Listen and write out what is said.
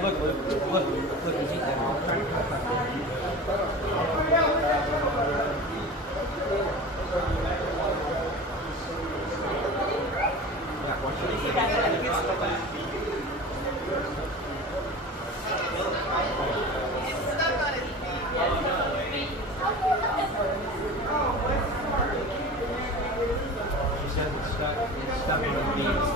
look, he's eating it. I'm trying to cut that. Yeah, watch it. He says it's stuck in the beans.